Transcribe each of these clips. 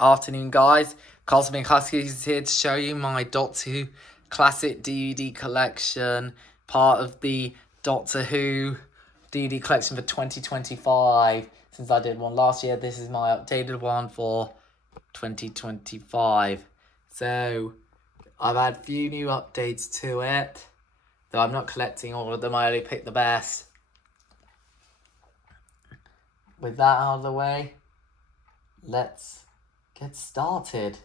Afternoon, guys. Cosmic Huskies is here to show you my Doctor Who classic DVD collection, part of the Doctor Who DVD collection for 2025. Since I did one last year, this is my updated one for 2025. So, I've had a few new updates to it, though I'm not collecting all of them, I only picked the best. With that out of the way, let's get started.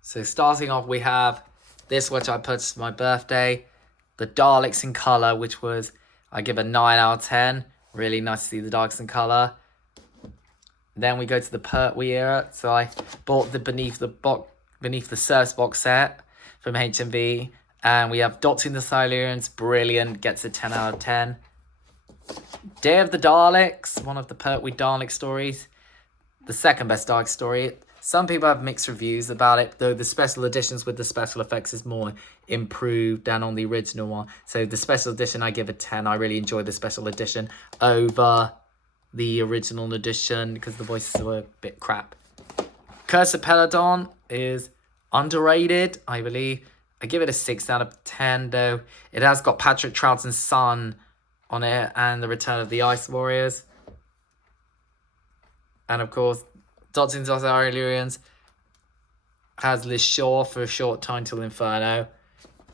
So starting off, we have this, which I purchased for my birthday, the Daleks in colour, which I give a 9 out of 10. Really nice to see the Daleks in colour. Then we go to the Pertwee era. So I bought the Beneath the Surface box set from HMV, and we have Doctor in the Silurians, brilliant, gets a 10 out of 10. Day of the Daleks, one of the Pertwee Dalek stories, the second best Dalek story. Some people have mixed reviews about it, though the special editions with the special effects is more improved than on the original one. So the special edition, I give a 10. I really enjoy the special edition over the original edition because the voices were a bit crap. Curse of Peladon is underrated, I believe. I give it a 6 out of 10, though. It has got Patrick Troughton's son on it and the Return of the Ice Warriors. And of course, Doctor in the Silurians has Liz Shaw for a short time till Inferno.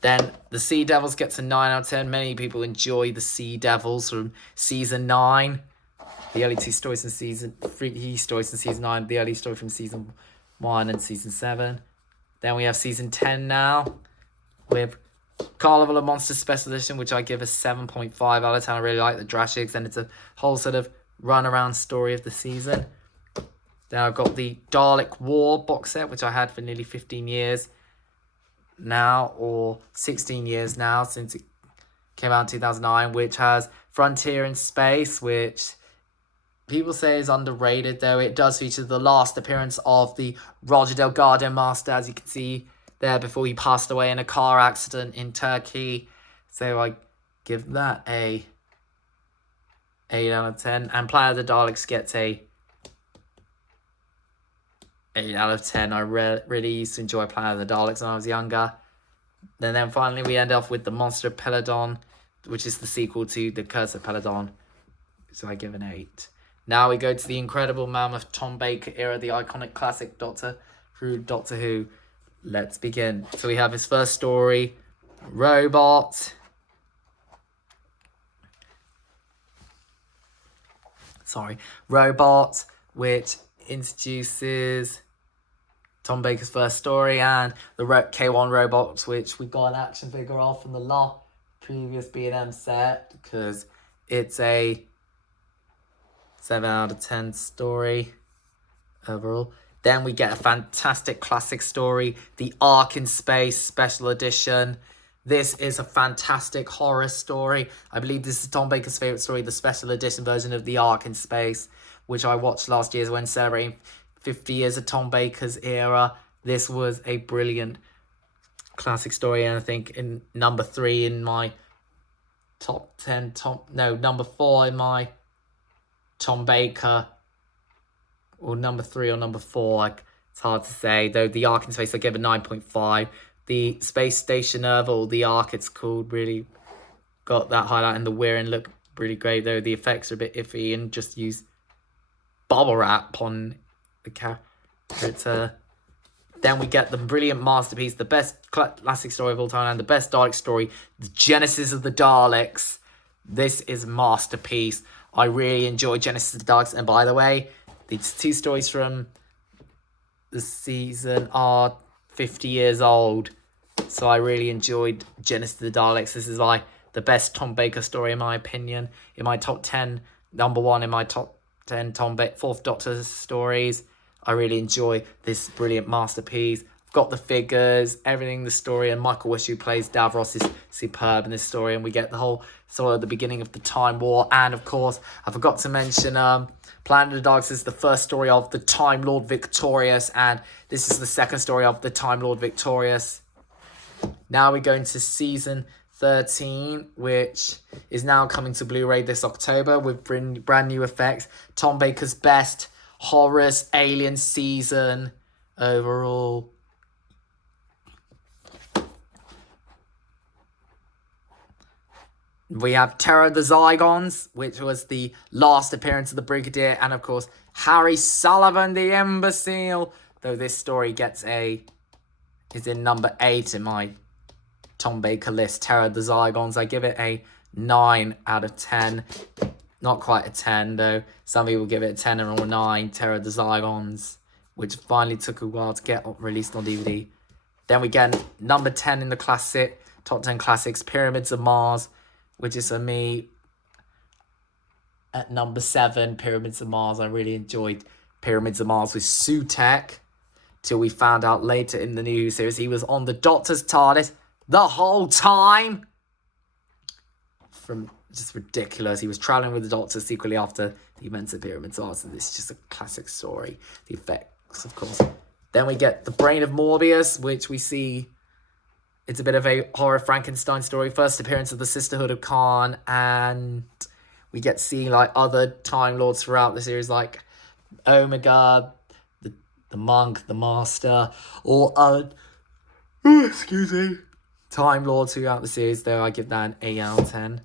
Then the Sea Devils gets a 9 out of 10. Many people enjoy the Sea Devils from season 9. The early two stories in season 3 stories in season 9. The early story from season 1 and season 7. Then we have season 10 now with Carnival of Monsters Special Edition, which I give a 7.5 out of 10. I really like the Drashigs, and it's a whole sort of run-around story of the season. Then I've got the Dalek War box set, which I had for nearly 15 years now, or 16 years now, since it came out in 2009, which has Frontier in Space, which people say is underrated, though it does feature the last appearance of the Roger Delgado Master, as you can see there, before he passed away in a car accident in Turkey. So I give that a 8 out of 10. And Planet of the Daleks gets a 8 out of 10. I really used to enjoy Planet of the Daleks when I was younger. And then finally we end off with the Monster of Peladon, which is the sequel to the Curse of Peladon. So I give an 8. Now we go to the Incredible Mammoth Tom Baker era, the iconic classic Doctor Who. Let's begin. So we have his first story, Robot. Robot, which introduces Tom Baker's first story, and the K1 robots, which we got an action figure of from the previous B&M set, because it's a 7 out of 10 story overall. Then we get a fantastic classic story, the Ark in Space Special Edition. This is a fantastic horror story. I believe this is Tom Baker's favourite story, the special edition version of the Ark in Space, which I watched last year when celebrating 50 years of Tom Baker's era. This was a brilliant classic story, and I think in number 3 in my top 10, number 4 in my Tom Baker, or number 3 or number 4, it's hard to say, though the Ark in Space I give a 9.5. The Space Station Earth, or the Ark it's called, really got that highlight, and the wearing look really great, though the effects are a bit iffy and just use bubble wrap on the character. Then we get the brilliant masterpiece, the best classic story of all time, and the best Dalek story, the Genesis of the Daleks. This is a masterpiece. I really enjoy Genesis of the Daleks, and by the way, these 2 stories from the season are 50 years old, so I really enjoyed Genesis of the Daleks. This is the best Tom Baker story in my opinion. In my top 10, number 1 in my top 10 Fourth Doctor stories. I really enjoy this brilliant masterpiece. I've got the figures, everything, the story, and Michael Wish, who plays Davros, is superb in this story, and we get the whole sort of the beginning of the Time War. And of course, I forgot to mention Planet of the Daleks is the first story of the Time Lord Victorious, and this is the second story of the Time Lord Victorious. Now we go into season 13, which is now coming to Blu-ray this October with brand new effects. Tom Baker's best Horus alien season overall. We have Terror of the Zygons, which was the last appearance of the Brigadier, and of course Harry Sullivan, the Imbecile. Though this story is in number 8 in my Tom Baker list. Terror of the Zygons, I give it a 9 out of 10. Not quite a 10 though. Some people give it a 10 or a 9. Terror of the Zygons, which finally took a while to get released on DVD. Then we get number 10 in the classic top 10 classics, Pyramids of Mars, which is for me at number 7. Pyramids of Mars. I really enjoyed Pyramids of Mars with Sutek, till we found out later in the new series he was on the Doctor's TARDIS the whole time. From just ridiculous. He was traveling with the Doctor secretly after the events of Pyramids of Mars, and this is just a classic story. The effects, of course. Then we get The Brain of Morbius, which we see it's a bit of a horror Frankenstein story. First appearance of the Sisterhood of Khan, and we get to see like other Time Lords throughout the series, like Omega, the Monk, the Master, or other Time Lords throughout the series. Though I give that an 8 out of 10.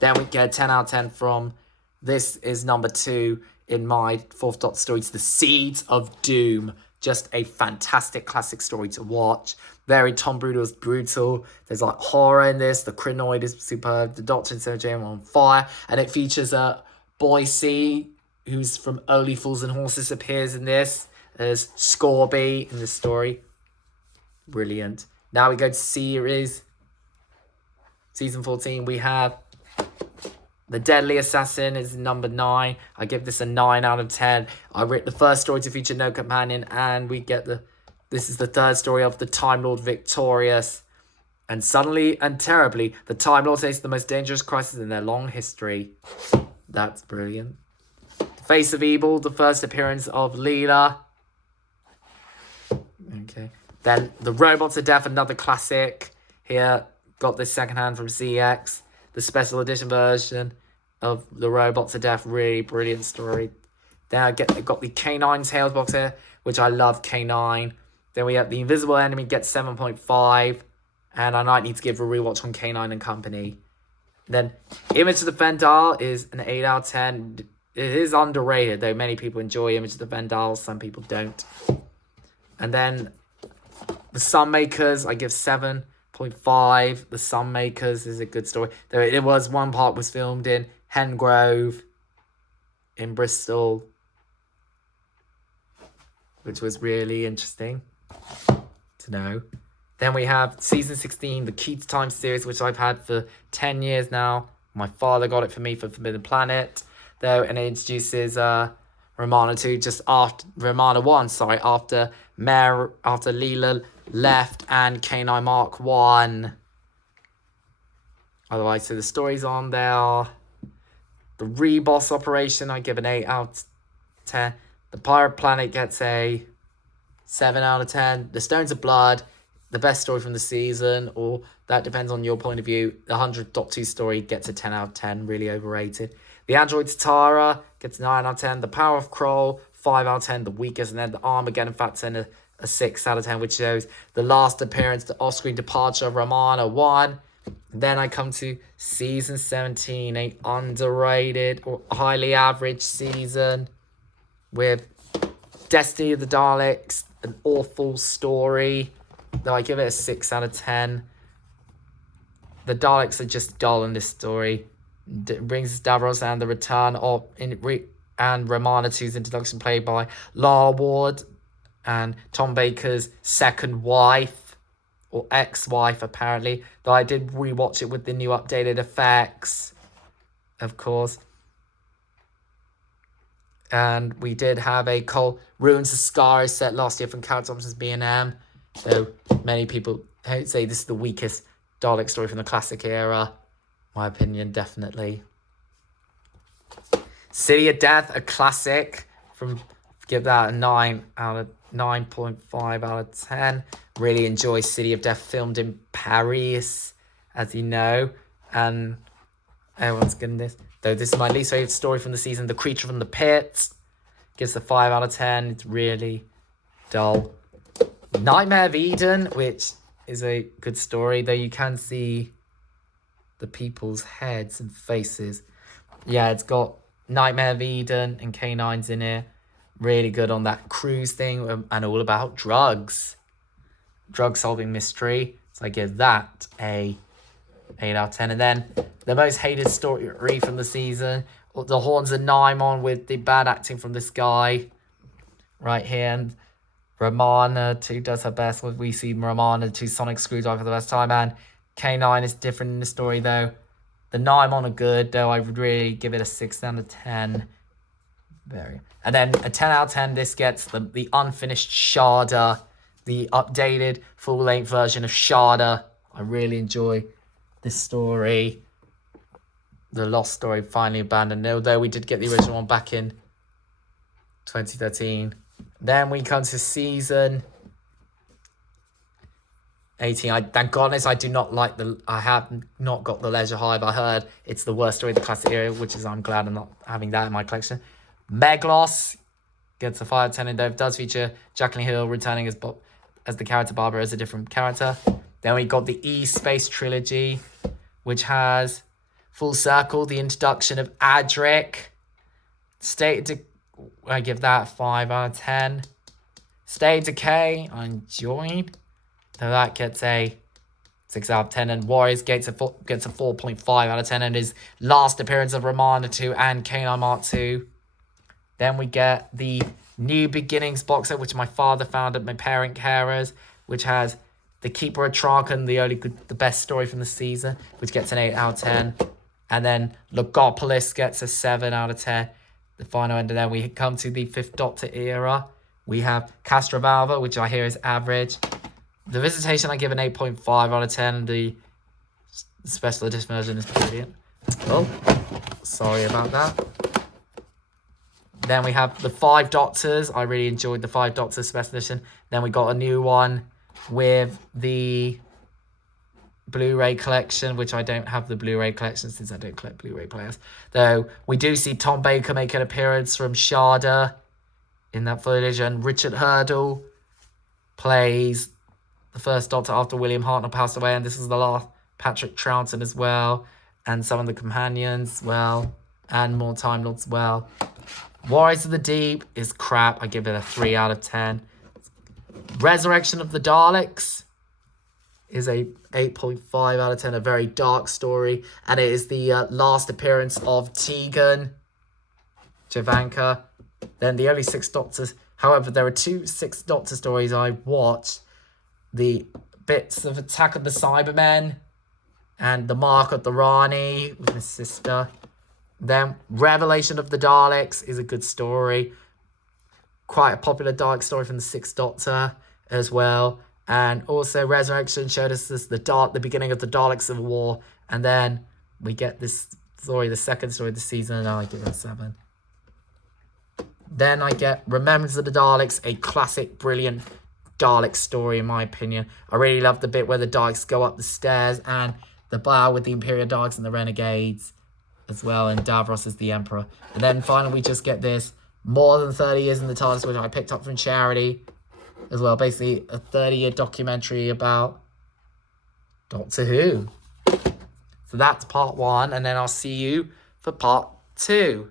Then we get 10 out of 10 from, this is number 2 in my 4th Doctor story. It's The Seeds of Doom. Just a fantastic classic story to watch. Very Tom brutal. There's like horror in this. The Crinoid is superb. The Doctor and Sarah Jane are on fire. And it features a Boise, who's from Only Fools and Horses, appears in this. There's Scorby in this story. Brilliant. Now we go to series. Season 14, we have The Deadly Assassin is number 9. I give this a 9 out of 10. I read the first story to feature no companion, and we get this is the third story of the Time Lord victorious. And suddenly and terribly, the Time Lords face the most dangerous crisis in their long history. That's brilliant. The Face of Evil, the first appearance of Leela. Okay. Then The Robots of Death, another classic. Here, got this secondhand from CX. The special edition version of The Robots of Death, really brilliant story. Then I got the K9 Tales box here, which I love K9. Then we have The Invisible Enemy, gets 7.5. And I might need to give a rewatch on K9 and Company. Then Image of the Vendal is an 8 out of 10. It is underrated, though many people enjoy Image of the Vendal, some people don't. And then The Sunmakers, I give 7.5. The Sunmakers is a good story. Though it was one part was filmed in Hengrove in Bristol, which was really interesting to know. Then we have season 16, the Key to Time series, which I've had for 10 years now. My father got it for me for Forbidden Planet, though, and it introduces Romana 2 just after Romana 1, sorry, after Leela left and K9 Mark 1. Otherwise, so the stories on there. The Reboss Operation, I give an 8 out of 10. The Pirate Planet gets a 7 out of 10. The Stones of Blood, the best story from the season, or that depends on your point of view. The 100 Doctor Who story gets a 10 out of 10, really overrated. The Android Tara gets 9 out of 10. The Power of Kroll, 5 out of 10, the weakest. And then the Armageddon Fat 10, a 6 out of 10, which shows the last appearance, the off-screen departure of Romana 1. Then I come to season 17, a underrated or highly average season with Destiny of the Daleks, an awful story, though I give it a 6 out of 10. The Daleks are just dull in this story. It brings us Davros and the return of and Romana 2's introduction, played by Lara Ward and Tom Baker's second wife, or ex-wife apparently, though I did rewatch it with the new updated effects, of course. And we did have a Ruins of Scar set last year from Character Options B&M, so many people say this is the weakest Dalek story from the classic era. My opinion, definitely. City of Death, a classic, give that a 9.5 out of 10. Really enjoy City of Death, filmed in Paris, as you know, and everyone's getting this. Though this is my least favourite story from the season, The Creature from the Pit. gives a 5 out of 10. It's really dull. Nightmare of Eden, which is a good story, though you can see the people's heads and faces. Yeah, it's got Nightmare of Eden and K9's in it. Really good on that cruise thing, and all about drugs. Drug solving mystery. So I give that a 8 out of 10. And then the most hated story from the season, The Horns of Naimon, with the bad acting from this guy right here. And Romana too does her best. We see Romana to Sonic Screwdriver for the first time, and K9 is different in the story though. The Naimon are good, though I would really give it a 6 out of 10. And then a 10 out of 10, this gets the unfinished Sharda, the updated full-length version of Sharda. I really enjoy this story. The Lost Story finally abandoned, although we did get the original one back in 2013. Then we come to season 18. Thank goodness I do not like I have not got the Leisure Hive. I heard it's the worst story of the classic era, which is I'm glad I'm not having that in my collection. Meglos gets a 5 out of 10, and though it does feature Jacqueline Hill returning as the character Barbara as a different character. Then we got the E-Space trilogy, which has Full Circle, the introduction of Adric. I give that 5 out of 10. State of Decay, I enjoyed. So that gets a 6 out of 10. And Warriors gets a 4.5 out of 10. And his last appearance of Romana 2 and K9 Mark 2. Then we get the New Beginnings box set, which my father found at my parent carers, which has The Keeper of Traken, the best story from the season, which gets an 8 out of 10. And then Logopolis gets a 7 out of 10. The final end, and then we come to the 5th Doctor era. We have Castrovalva, which I hear is average. The Visitation, I give an 8.5 out of 10. The special edition version is brilliant. Oh, sorry about that. Then we have the 5 Doctors. I really enjoyed the 5 Doctors special edition. Then we got a new one with the Blu-ray collection, which I don't have the Blu-ray collection since I don't collect Blu-ray players. Though we do see Tom Baker make an appearance from Sharda in that footage, and Richard Hurdle plays the first Doctor after William Hartnell passed away, and this is the last. Patrick Troughton as well, and some of the companions, well, and more Time Lords, well. Warriors of the Deep is crap. I give it a 3 out of 10. Resurrection of the Daleks is a 8.5 out of 10. A very dark story. And it is the last appearance of Tegan Javanka. Then the only 6 Doctors. However, there are 2 6 Doctor stories I watched. The bits of Attack of the Cybermen and The Mark of the Rani with his sister. Then Revelation of the Daleks is a good story. Quite a popular dark story from the 6th Doctor as well. And also Resurrection showed us the beginning of the Dalek Civil War. And then we get this story, the 2nd story of the season, and I give it a 7. Then I get Remembrance of the Daleks, a classic, brilliant Dalek story in my opinion. I really love the bit where the Daleks go up the stairs and the battle with the Imperial Daleks and the Renegades as well, and Davros is the Emperor. And then finally we just get this More Than 30 Years in the TARDIS, which I picked up from charity as well. Basically a 30-year documentary about Doctor Who. So that's part 1, and then I'll see you for part 2.